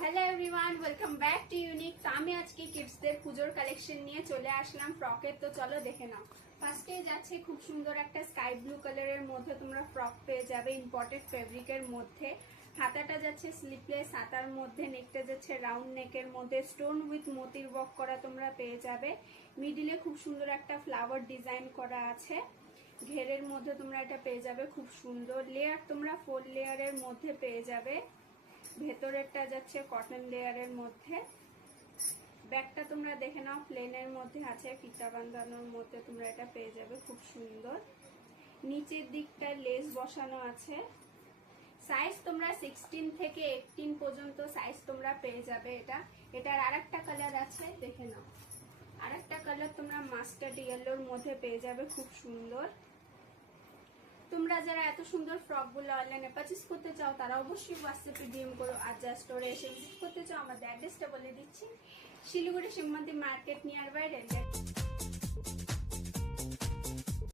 Hello everyone, welcome back to unique. তো আমি আজকে কিডসদের পুজোর কালেকশন নিয়ে চলে আসলাম ফ্রকের। তো চলো দেখে নাও। ফার্স্টে যাচ্ছে খুব সুন্দর একটা স্কাই ব্লু কালারের মধ্যে তোমরা ফ্রক পেয়ে যাবে ইম্পর্টেড ফেব্রিকের মধ্যে। হাতাটা যাচ্ছে স্লিপলেস হাতার মধ্যে, নেকটা যাচ্ছে রাউন্ড নেকের মধ্যে, স্টোন উইথ মোতির ওয়ার্ক করা তোমরা পেয়ে যাবে। মিডিলে খুব সুন্দর একটা ফ্লাওয়ার ডিজাইন করা আছে। ঘেরের মধ্যে তোমরা এটা পেয়ে যাবে খুব সুন্দর। লেয়ার তোমরা 4 লেয়ারের মধ্যে পেয়ে যাবে। ভেতরেরটা যাচ্ছে কটন লেয়ারের মধ্যে। ব্যাগটা তোমরা দেখে নাও, প্লেনের মধ্যে আছে, ফিতা বাঁধানোর মধ্যে তোমরা এটা পেয়ে যাবে খুব সুন্দর। নিচের দিকটা লেস বসানো আছে। সাইজ তোমরা 16 থেকে 18 পর্যন্ত সাইজ তোমরা পেয়ে যাবে। এটার আরেকটা কালার আছে, দেখে নাও। আরেকটা কালার তোমরা মাস্টার্ড ইয়েলোর মধ্যে পেয়ে যাবে খুব সুন্দর। তোমরা যারা এত সুন্দর ফ্রক গুলো অনলাইনে পারচেজ করতে চাও তারা অবশ্যই হোয়াটসঅ্যাপে ডিএম করো। আর যা স্টোরে এসে ভিজিট করতে চাও আমাদের অ্যাড্রেসটা বলে দিচ্ছি, শিলিগুড়ি শিবমন্দির মার্কেট নিয়ার বাই রেলগেট।